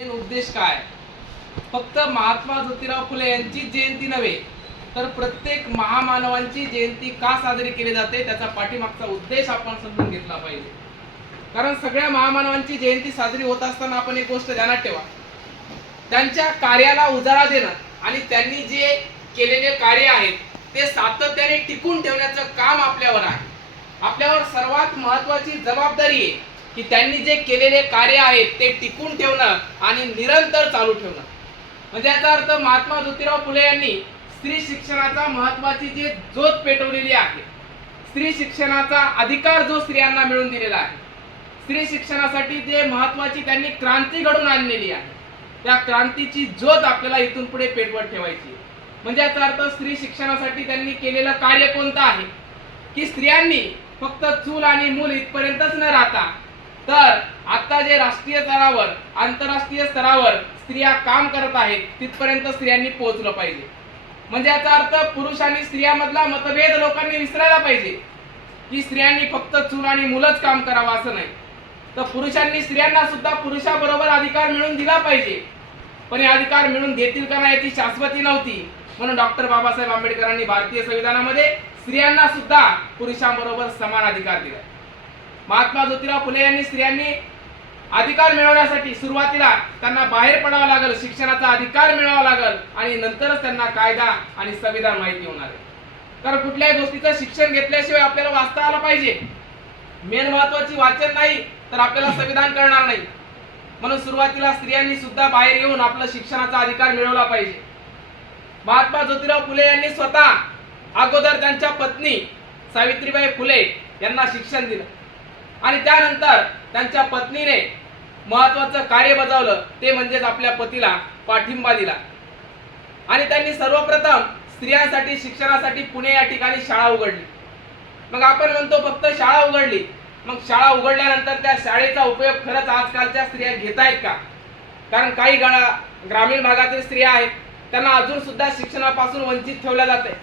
उद्देश काय? फक्त महात्मा ज्योतिराव फुले यांची जयंती नव्हे तर प्रत्येक महामानवांची जयंती का साजरी केली जाते त्याचा पाठीमागचा उद्देश आपण समजून घेतला पाहिजे. कारण सगळ्या महामानवांची जयंती साजरी होत असताना आपण एक गोष्ट ध्यानात ठेवा. त्यांच्या कार्याला उजाळा देणं आणि त्यांनी जे केलेले कार्य आहेत ते सातत्याने टिकून ठेवण्याचं काम आपल्यावर आहे. आपल्यावर सर्वात महत्वाची जबाबदारी आहे. की त्यांनी जे केलेले कार्य आहेत ते टिकून ठेवणं आणि निरंतर चालू ठेवणं. म्हणजे याचा अर्थ महात्मा ज्योतिराव फुले यांनी स्त्री शिक्षणाचा महत्वाची जी जोत पेटवलेली आहे स्त्री शिक्षणाचा अधिकार जो स्त्रियांना मिळून दिलेला आहे स्त्री शिक्षणासाठी जे महत्वाची त्यांनी क्रांती घडून आणलेली आहे त्या क्रांतीची ज्योत आपल्याला इथून पुढे पेटवत ठेवायची म्हणजे याचा अर्थ स्त्री शिक्षणासाठी त्यांनी केलेलं कार्य कोणतं आहे? की स्त्रियांनी फक्त चूल आणि मूल इथपर्यंतच न राहता तर आता जे राष्ट्रीय स्तरावर आंतरराष्ट्रीय स्तरावर स्त्रिया काम करत आहेत तिथपर्यंत स्त्रियांनी पोहोचलं पाहिजे. म्हणजे याचा अर्थ पुरुष आणि स्त्रियामधला मतभेद लोकांनी विसरायला पाहिजे. की स्त्रियांनी फक्त चूल आणि मुलंच काम करावं असं नाही. तर पुरुषांनी स्त्रियांना सुद्धा पुरुषाबरोबर अधिकार मिळून दिला पाहिजे. पण हे अधिकार मिळून देतील का नाही याची शाश्वती नव्हती. म्हणून डॉक्टर बाबासाहेब आंबेडकरांनी भारतीय संविधानामध्ये स्त्रियांना सुद्धा पुरुषांबरोबर समान अधिकार दिला. महात्मा ज्योतिराव फुले यांनी स्त्रियांनी अधिकार मिळवण्यासाठी सुरुवातीला त्यांना बाहेर पडावं लागल शिक्षणाचा अधिकार मिळावा लागल आणि नंतरच त्यांना कायदा आणि संविधान माहिती होणार आहे. कारण कुठल्याही गोष्टीचं शिक्षण घेतल्याशिवाय आपल्याला वाचता आलं पाहिजे. मेन महत्वाची वाचन नाही तर आपल्याला संविधान करणार नाही. म्हणून सुरुवातीला स्त्रियांनी सुद्धा बाहेर येऊन आपलं शिक्षणाचा अधिकार मिळवला पाहिजे. महात्मा ज्योतिराव फुले यांनी स्वतः अगोदर त्यांच्या पत्नी सावित्रीबाई फुले यांना शिक्षण दिलं. आणि त्यानंतर त्यांच्या पत्नीने महत्वाचं कार्य बजावलं ते म्हणजेच आपल्या पतीला पाठिंबा दिला. आणि त्यांनी सर्वप्रथम स्त्रियांसाठी शिक्षणासाठी पुणे या ठिकाणी शाळा उघडली. मग आपण म्हणतो फक्त शाळा उघडली. मग शाळा उघडल्यानंतर त्या शाळेचा उपयोग खरंच आजकालच्या स्त्रिया घेत आहेत का? कारण काही गणा ग्रामीण भागातील स्त्रिया आहेत त्यांना अजून सुद्धा शिक्षणापासून वंचित ठेवल्या जाते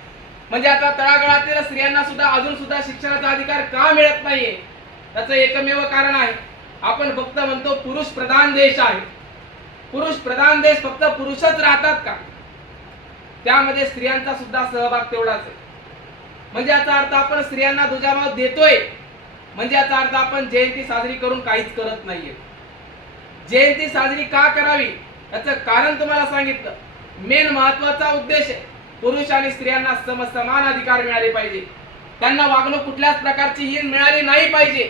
म्हणजे आता तळागाळातील स्त्रियांना सुद्धा अजून सुद्धा शिक्षणाचा अधिकार का मिळत नाहीये? त्याचं एकमेव कारण आहे. आपण फक्त म्हणतो पुरुष प्रधान देश आहे. पुरुष प्रधान देश फक्त पुरुषच राहतात का? त्यामध्ये स्त्रियांचा सुद्धा सहभाग तेवढाच आहे. म्हणजे याचा अर्थ आपण स्त्रियांना दुजाभाव देतोय. म्हणजे याचा अर्थ आपण जयंती साजरी करून काहीच करत नाहीये. जयंती साजरी का करावी? याचं कारण तुम्हाला सांगितलं. मेन महत्त्वाचा उद्देश आहे. पुरुष आणि स्त्रियांना सम समान अधिकार मिळाले पाहिजे. त्यांना वागणूक कुठल्याच प्रकारची हीन मिळाली नाही पाहिजे.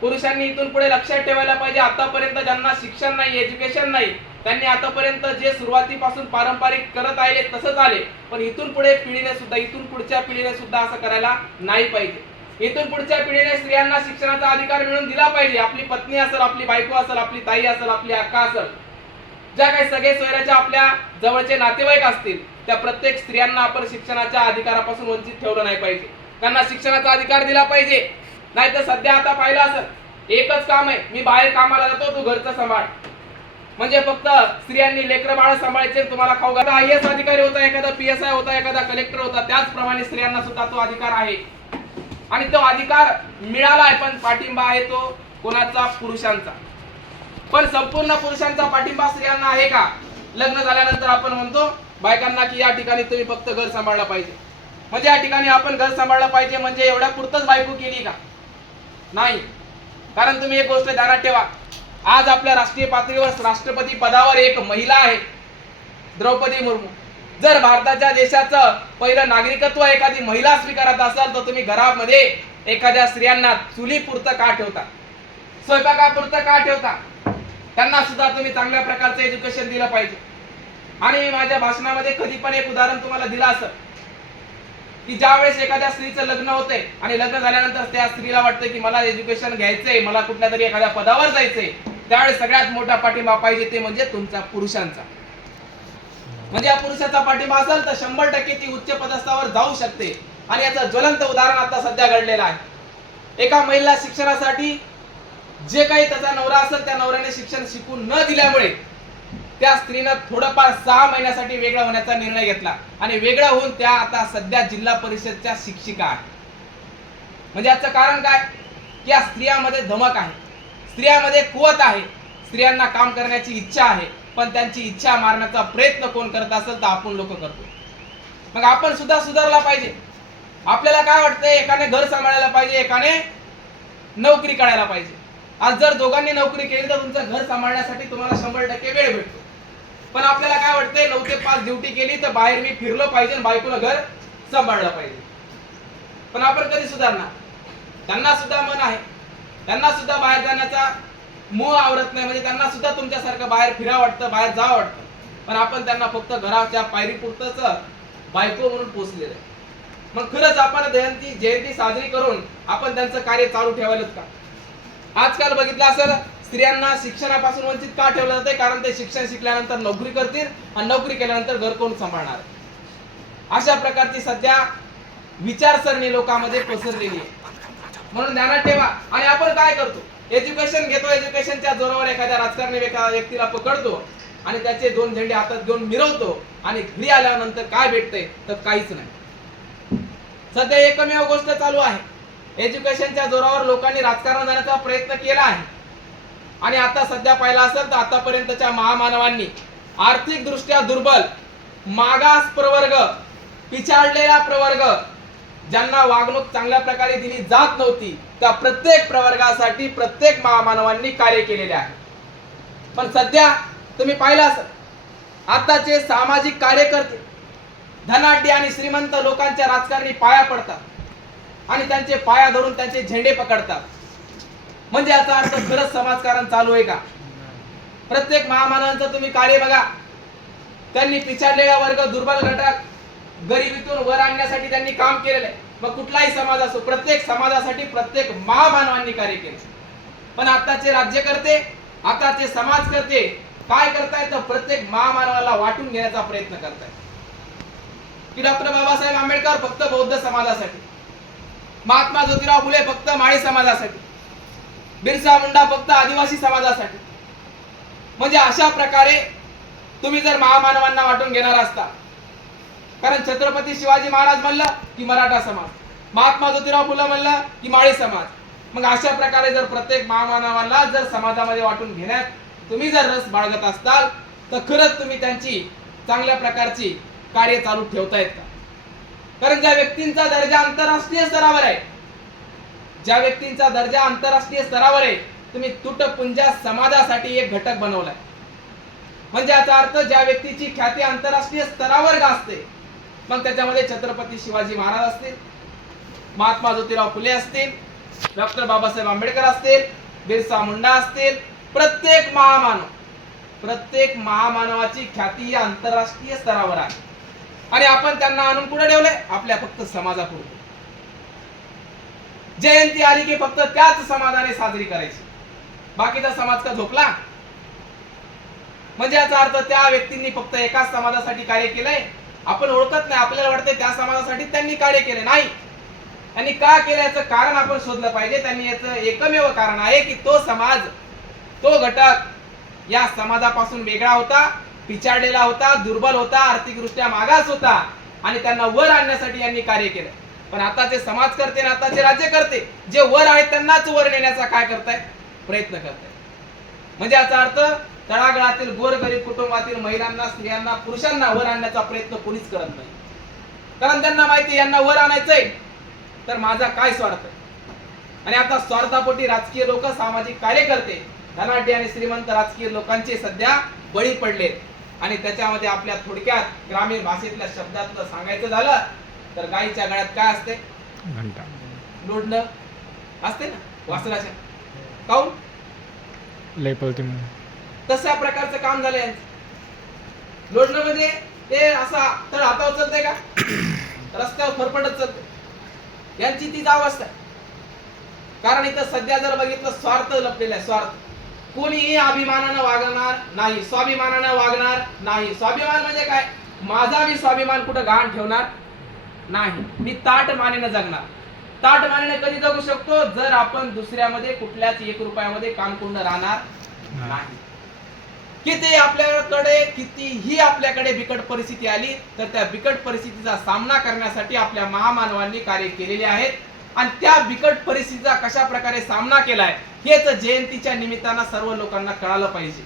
पुरुषांनी इथून पुढे लक्षात ठेवायला पाहिजे आतापर्यंत ज्यांना शिक्षण नाही एज्युकेशन नाही त्यांनी आतापर्यंत जे सुरुवातीपासून पारंपरिक करत आले तसंच आले. पण इथून पुढे पिढीने सुद्धा इथून पुढच्या पिढीने सुद्धा असं करायला नाही पाहिजे. इथून पुढच्या पिढीने स्त्रियांना शिक्षणाचा अधिकार मिळून दिला पाहिजे. आपली पत्नी असेल आपली बायको असेल आपली ताई असेल आपली अक्का असेल. ज्या काही सगळे सोयऱ्याच्या आपल्या जवळचे नातेवाईक असतील त्या प्रत्येक स्त्रियांना आपण शिक्षणाच्या अधिकारापासून वंचित ठेवलं नाही पाहिजे. त्यांना शिक्षणाचा अधिकार दिला पाहिजे. नाहीतर सध्या आता पाहिलं असं एकच काम आहे मी बाहेर कामाला जातो तू घरचं सांभाळ. म्हणजे फक्त स्त्रियांनी लेकर बाळ सांभाळायचे तुम्हाला खाऊ घाला आय एस अधिकारी होता एखादा पी एस आय होता एखादा कलेक्टर होता त्याचप्रमाणे स्त्रियांना सुद्धा तो अधिकार आहे. आणि तो अधिकार मिळाला आहे पण पाठिंबा आहे तो कोणाचा? पुरुषांचा. पण संपूर्ण पुरुषांचा पाठिंबा स्त्रियांना आहे का? लग्न झाल्यानंतर आपण म्हणतो बायकांना की या ठिकाणी तुम्ही फक्त घर सांभाळला पाहिजे. म्हणजे या ठिकाणी आपण घर सांभाळलं पाहिजे म्हणजे एवढ्या पुरतच बायको केली का? नाही. कारण तुम्ही एक गोष्ट ध्यानात ठेवा. आज आपल्या राष्ट्रीय पातळीवर राष्ट्रपती पदावर एक महिला आहे द्रौपदी मुर्मू. जर भारताच्या देशाचं पहिलं नागरिकत्व एखादी महिला स्वीकारत असाल तर तुम्ही घरामध्ये एखाद्या स्त्रियांना चुली पुरतं का ठेवता? स्वयंपाकापुरतं का ठेवता? त्यांना सुद्धा तुम्ही चांगल्या प्रकारचं एज्युकेशन दिलं पाहिजे. आणि मी माझ्या भाषणामध्ये कधी पण एक उदाहरण तुम्हाला दिलं असं. की ज्या वेळेस एखाद्या स्त्रीचं लग्न होतंय आणि लग्न झाल्यानंतर त्या स्त्रीला वाटतं की मला एज्युकेशन घ्यायचंय मला कुठल्या तरी एखाद्या पदावर जायचंय त्यावेळेस सगळ्यात मोठा पाठिंबा पाहिजे ते म्हणजे तुमचा पुरुषांचा. म्हणजे या पुरुषाचा पाठिंबा असेल तर शंभर टक्के ती उच्च पदस्थावर जाऊ शकते. आणि याचं ज्वलंत उदाहरण आता सध्या घडलेलं आहे. एका महिला शिक्षणासाठी जे काही त्याचा नवरा असेल त्या नवऱ्याने शिक्षण शिकून न दिल्यामुळे त्या स्त्रीनं थोडंफार सहा महिन्यासाठी वेगळं होण्याचा निर्णय घेतला. आणि वेगळं होऊन त्या आता सध्या जिल्हा परिषदच्या शिक्षिका आहेत. म्हणजे याचं कारण काय? की या स्त्रियामध्ये धमक आहे. स्त्रियामध्ये कुवत आहे. स्त्रियांना काम करण्याची इच्छा आहे. पण त्यांची इच्छा मारण्याचा प्रयत्न कोण करत असेल तर आपण लोक करतो. मग आपण सुद्धा सुधारला पाहिजे. आपल्याला काय वाटतंय? एकाने घर सांभाळायला पाहिजे एकाने नोकरी करायला पाहिजे. आज जर दोघांनी नोकरी केली तर तुमचं घर सांभाळण्यासाठी तुम्हाला शंभर टक्के वेळ भेटतो. पण आपल्याला काय वाटतंय नऊ ते पाच ड्युटी केली तर बाहेर मी फिरलो पाहिजे आणि बायकोला घर सांभाळलं पाहिजे. पण आपण कधी सुधारणार? त्यांना सुद्धा मन आहे. त्यांना सुद्धा बाहेर जाण्याचा मोह आवरत नाही. म्हणजे त्यांना सुद्धा तुमच्यासारखं बाहेर फिरा वाटतं बाहेर जा वाटतं. पण आपण त्यांना फक्त घराच्या पायरी पुरतच बायको म्हणून पोचलेलं आहे. मग खरंच आपण जयंती जयंती साजरी करून आपण त्यांचं कार्य चालू ठेवायलाच का? आजकाल बघितलं असेल स्त्रियांना शिक्षणापासून वंचित का ठेवलं जाते कारण ते शिक्षण शिकल्यानंतर नोकरी करतील आणि नोकरी केल्यानंतर घर कोण सांभाळणार? अशा प्रकारची सध्या विचारसरणी लोकांमध्ये पसरलेली आहे. म्हणून ध्यानात ठेवा. आणि आपण काय करतो? एज्युकेशन घेतो एज्युकेशनच्या जोरावर एखाद्या राजकारणी व्यक्तीला पकडतो आणि त्याचे दोन झेंडे हातात घेऊन मिरवतो आणि घरी आल्यानंतर काय भेटतंय तर काहीच नाही. सध्या एकमेव गोष्ट चालू आहे. एज्युकेशनच्या जोरावर लोकांनी राजकारण जाण्याचा प्रयत्न केला आहे. आणि आता सध्या पाहिला असेल तर आतापर्यंतच्या महामानवांनी आर्थिक दृष्ट्या दुर्बल मागास प्रवर्ग पिछाडलेला प्रवर्ग ज्यांना वागणूक चांगल्या प्रकारे दिली जात नव्हती त्या प्रत्येक प्रवर्गासाठी प्रत्येक महामानवांनी कार्य केलेले आहे. पण सध्या तुम्ही पाहिला असाल आताचे सामाजिक कार्यकर्ते धनाढ्य आणि श्रीमंत लोकांच्या राजकारणी पाया पडतात आणि त्यांचे पाया धरून त्यांचे झेंडे पकडतात. म्हणजे याचा अर्थ खरंच समाजकारण चालू आहे का? प्रत्येक महामानवांचं तुम्ही कार्य बघा. त्यांनी पिछाडलेला वर्ग दुर्बल घटक गरिबीतून वर आणण्यासाठी त्यांनी काम केलेलं आहे. मग कुठलाही समाज असो प्रत्येक समाजासाठी प्रत्येक महामानवांनी कार्य केलं. पण आताचे राज्यकर्ते आताचे समाजकर्ते काय करतायत? तर प्रत्येक महामानवाला वाटून घेण्याचा प्रयत्न करतायत. की डॉक्टर बाबासाहेब आंबेडकर फक्त बौद्ध समाजासाठी. महात्मा ज्योतिराव फुले फक्त माळी समाजासाठी. बिरसा मुंडा फक्त आदिवासी समाजासाठी. म्हणजे अशा प्रकारे तुम्ही जर महामानवांना वाटून घेणार असता कारण छत्रपती शिवाजी महाराज म्हणलं की मराठा समाज महात्मा ज्योतिराव फुले म्हणलं की माळी समाज. मग अशा प्रकारे जर प्रत्येक महामानवाला जर समाजामध्ये वाटून घेण्यात तुम्ही जर रस बाळगत असताल तर खरंच तुम्ही त्यांची चांगल्या प्रकारची कार्य चालू ठेवतायत का कारण ज्या व्यक्तींचा दर्जा आंतरराष्ट्रीय स्तरावर आहे ज्या व्यक्तींचा दर्जा आंतरराष्ट्रीय स्तरावर आहे तुम्ही तुटपुंजा समाजासाठी एक घटक बनवलाय. म्हणजे याचा अर्थ ज्या व्यक्तीची ख्याती आंतरराष्ट्रीय स्तरावर गाजते मग त्याच्यामध्ये छत्रपती शिवाजी महाराज असतील महात्मा ज्योतिराव फुले असतील डॉक्टर बाबासाहेब आंबेडकर असतील बिरसा मुंडा असतील प्रत्येक महामानव प्रत्येक महामानवाची ख्याती ही आंतरराष्ट्रीय स्तरावर आहे. आणि आपण त्यांना आणून पुढे ठेवलंय आपल्या फक्त समाजापुरते जयंती आली की फक्त त्याच समाजाने साजरी करायची. बाकीचा समाज का झोपला? म्हणजे याचा अर्थ त्या व्यक्तींनी फक्त एकाच समाजासाठी कार्य केलंय. आपण ओळखत नाही आपल्याला वाटते त्या समाजासाठी त्यांनी कार्य केले. नाही. त्यांनी का केलं याचं कारण आपण शोधलं पाहिजे. त्यांनी याचं एकमेव कारण आहे की तो समाज तो घटक या समाजापासून वेगळा होता पिछाडलेला होता दुर्बल होता आर्थिकदृष्ट्या मागास होता आणि त्यांना वर आणण्यासाठी यांनी कार्य केलं. पण आताचे समाजकर्ते आणि आताचे राज्यकर्ते जे वर आहेत त्यांनाच वर नेण्याचा काय करताय? प्रयत्न करताय. म्हणजे याचा अर्थ तळागाळातील गोरगरीब कुटुंबातील महिलांना स्त्रियांना पुरुषांना वर आणण्याचा प्रयत्न कोणीच करत नाही. कारण त्यांना माहिती यांना वर आणायचंय. तर माझा काय स्वार्थ आणि आता स्वार्थापोटी राजकीय लोक सामाजिक कार्यकर्ते धनाढ्य आणि श्रीमंत राजकीय लोकांचे सध्या बळी पडले आणि त्याच्यामध्ये आपल्या थोडक्यात ग्रामीण भाषेतल्या शब्दातलं सांगायचं झालं तर गाईच्या गळ्यात काय असते? घंटा. लोडणं असते ना वासराच्या. काऊन? लय पळते म्हणून. तशा प्रकारचं काम झालं यांचं. लोडणं म्हणजे ते असा तर हातावर चालतंय का? रस्त्यावर फरफटत चालते यांची तीच अवस्था कारण इथं सध्या जर बघितलं स्वार्थ लपलेला आहे स्वार्थ. कोणीही अभिमानानं वागणार नाही स्वाभिमानानं वागणार नाही. स्वाभिमान म्हणजे काय? माझा मी स्वाभिमान कुठं गहाण ठेवणार? नाही. मी ताट मानेनं जगणार. ताट मानेनं कधी जगू शकतो? जर आपण दुसऱ्यामध्ये कुठल्याच एक रुपयामध्ये काम करून राहणार नाही. किती आपल्याकडे कितीही आपल्याकडे बिकट परिस्थिती आली तर त्या बिकट परिस्थितीचा सामना करण्यासाठी आपल्या महामानवांनी कार्य केलेले आहेत. आणि त्या बिकट परिस्थितीचा कशा प्रकारे सामना केलाय हेच जयंतीच्या निमित्तानं सर्व लोकांना कळालं पाहिजे.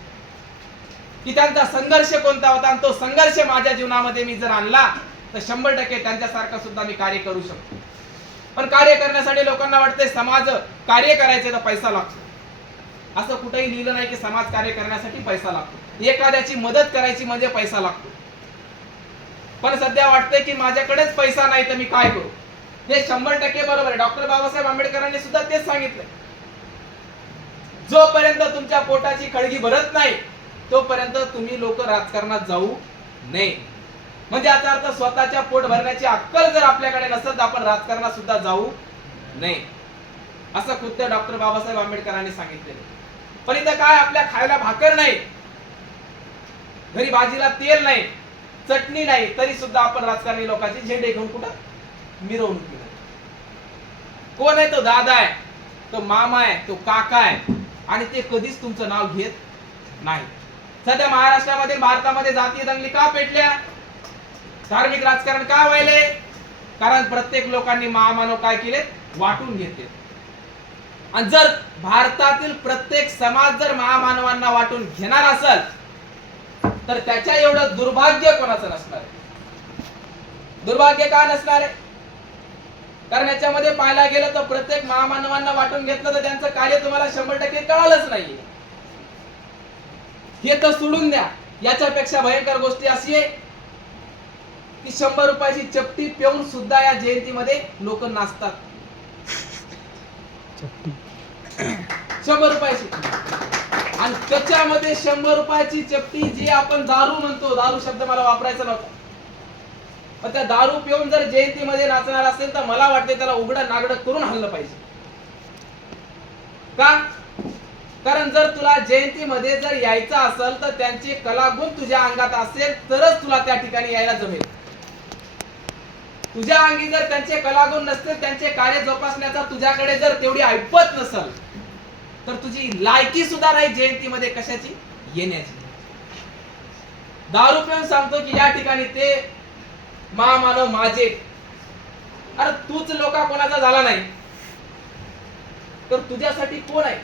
की त्यांचा संघर्ष कोणता होता? आणि तो संघर्ष माझ्या जीवनामध्ये मी जर आणला तर शंभर टक्के त्यांच्यासारखं सुद्धा मी कार्य करू शकतो. पण कार्य करण्यासाठी लोकांना वाटते समाज कार्य करायचे तर पैसा लागतो. असं कुठेही लिहिलं नाही की समाज कार्य करण्यासाठी पैसा लागतो. एखाद्याची मदत करायची म्हणजे पैसा लागतो. पण सध्या वाटतंय की माझ्याकडेच पैसा नाही तर मी काय करू? हे शंभर टक्के बरोबर आहे. डॉक्टर बाबासाहेब आंबेडकरांनी सुद्धा तेच सांगितलं जोपर्यंत तुमच्या पोटाची खळगी भरत नाही तोपर्यंत तुम्ही लोक राजकारणात जाऊ नये. म्हणजे याचा अर्थ स्वतःच्या पोट भरण्याची अक्कल जर आपल्याकडे नसेल तर आपण राजकारणात सुद्धा जाऊ नये. असं खुद्द डॉक्टर बाबासाहेब आंबेडकरांनी सांगितलेलं पण इथं काय आपल्या खायला भाकर नाही. घरी भाजीला तेल नाही. चटणी नाही. तरी सुद्धा आपण राजकारणी लोकांचे झेंडे घेऊन कुठं? मिरवणूक कोण आहे तो दादा आहे? तो मामा आहे? तो काका आहे? आणि ते कधीच तुमचं नाव घेत नाही. सध्या महाराष्ट्रामध्ये भारतामध्ये जातीय दंगली का पेटल्या? धार्मिक राजकारण का व्हायले कारण प्रत्येक लोकांनी महामानव काय केले वाटून घेतले आणि जर भारतातील प्रत्येक समाज जर महामानवांना वाटून घेणार असेल तर त्याच्या एवढं दुर्भाग्य कोणाचं नसणार दुर्भाग्य का नसणार आहे? कारण याच्यामध्ये पाहायला गेलं तर प्रत्येक महामानवांना वाटून घेतलं तर त्यांचं कार्य तुम्हाला शंभर टक्के कळालंच नाहीये. हे तर सोडून द्या. याच्यापेक्षा भयंकर गोष्टी अशी आहे की शंभर रुपयाची चपटी पिऊन सुद्धा या जयंतीमध्ये लोक नाचतात. शंभर रुपयाची. आणि त्याच्यामध्ये शंभर रुपयाची चपटी जी आपण दारू म्हणतो दारू शब्द मला वापरायचा नव्हता. पण त्या दारू पिऊन जर जयंतीमध्ये नाचणार असेल तर मला वाटते त्याला उघडं नागडं करून हल्लं पाहिजे. का? कारण जर तुला जयंतीमध्ये जर यायचं असेल तर त्यांचे कलागुण तुझ्या अंगात असेल तरच तुला त्या ठिकाणी यायला जमेल. तुझ्या अंगी जर त्यांचे कलागुण नसतील त्यांचे कार्य जोपासण्याचा तुझ्याकडे जर तेवढी ऐपत नसल तर तुझी लायकी सुद्धा नाही जयंतीमध्ये कशाची? येण्याची. दारू पिऊन सांगतो की या ठिकाणी ते महामानव माझे. अरे तूच लोका कोणाचा झाला नाही. तर तुझ्यासाठी कोण आहे?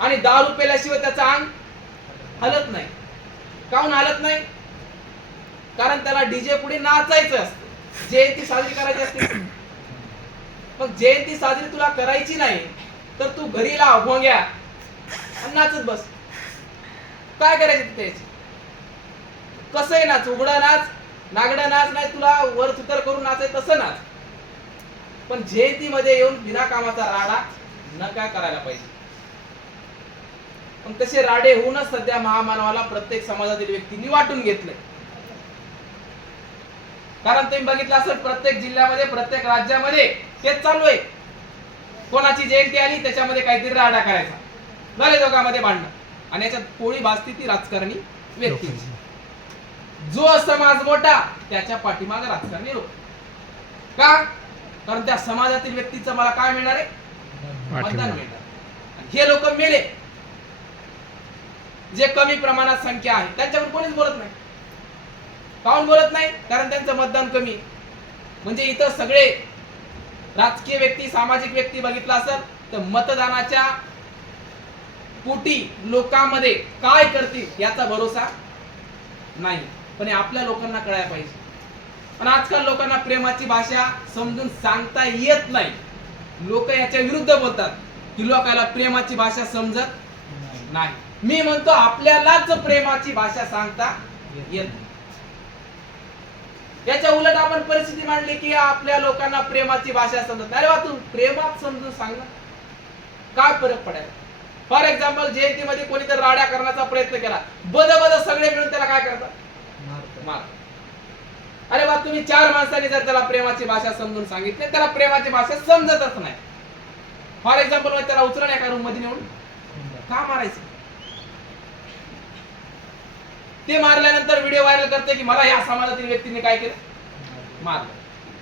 आणि दारू पेल्याशिवाय त्याचा अंग हलत नाही. काहून हलत नाही? कारण त्याला डीजे पुढे नाचायचं असतं. जयंती साजरी करायची असते. मग जयंती साजरी तुला करायची नाही तर तू घरी लाव भोंग्या. आणि नाचत बस. काय करायचं त्याची कसंही नाच? उघडा नाच नागडा नाच नाही तुला वर सुतर करून नाचाय तसं नाच. पण जयंतीमध्ये येऊन बिना कामाचा राडा नका करायला पाहिजे. पण तसे राडे होऊनच सध्या महामानवाला प्रत्येक समाजातील व्यक्तींनी वाटून घेतलंय. कारण तुम्ही बघितलं असेल प्रत्येक जिल्ह्यामध्ये प्रत्येक राज्यामध्ये तेच चालू आहे. कोणाची जयंती आली त्याच्यामध्ये काहीतरी राडा करायचा. झाले दोघांमध्ये भांडणं. आणि याच्यात पोळी भाजती ती राजकारणी व्यक्तीची जो समाज मोठा त्याच्या पाठीमागे राजकारणी लोक. का? कारण त्या समाजातील व्यक्तीचं मला काय मिळणार आहे? मतदान मिळणार. हे लोक मेले. जे कमी प्रमाणात संख्या आहे त्यांच्यावर कोणीच बोलत नाही. काऊन बोलत नाही? कारण त्यांचं मतदान कमी. म्हणजे इथं सगळे राजकीय व्यक्ती सामाजिक व्यक्ती बघितला असेल तर मतदानाच्या पोटी लोकांमध्ये काय करतील याचा भरोसा नाही. पण आपल्या लोकांना कळायला पाहिजे. पण आजकाल लोकांना प्रेमाची भाषा समजून सांगता येत नाही. लोक याच्या विरुद्ध बोलतात की लोकांना प्रेमाची भाषा समजत नाही. मी म्हणतो आपल्यालाच प्रेमाची भाषा सांगता येत नाही. याच्या उलट आपण परिस्थिती मांडली की आपल्या लोकांना प्रेमाची भाषा समजत नाही. अरे वा तू प्रेमात समजून सांग ना. काय फरक पडायला? फॉर एक्झाम्पल जयंतीमध्ये कोणीतरी राड्या करण्याचा प्रयत्न केला. बद बद सगळे मिळून त्याला काय करतात? मार अरे बा तुम्ही चार माणसांनी जर त्याला प्रेमाची भाषा समजून सांगितली त्याला प्रेमाची भाषा समजतच नाही. फॉर एक्झाम्पल त्याला उचलून एका रूममध्ये नेऊन का मारायचं? ते मारल्यानंतर व्हिडिओ व्हायरल करते की मला या समाजातील व्यक्तीने काय केलं? मारलं.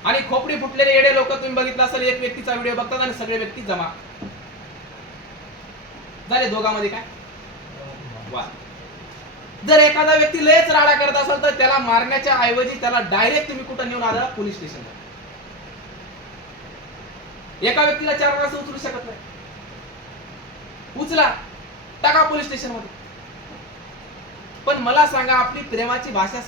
आणि खोपडी फुटलेले येडे लोक तुम्ही बघितलं असेल एक व्यक्तीचा व्हिडिओ बघतात आणि सगळे व्यक्ती जमा. झाले दोघांमध्ये काय? वा जर एखादा व्यक्ती लयच राडा करत असेल तर त्याला मारण्याच्या ऐवजी त्याला डायरेक्ट तुम्ही कुठं नेऊन आला? पोलीस स्टेशनला एका व्यक्तीला चार वेळा उचलू शकत नाही. उचला टाका पोलीस स्टेशनमध्ये. पण मला सांगा आपली प्रेमाची भाषा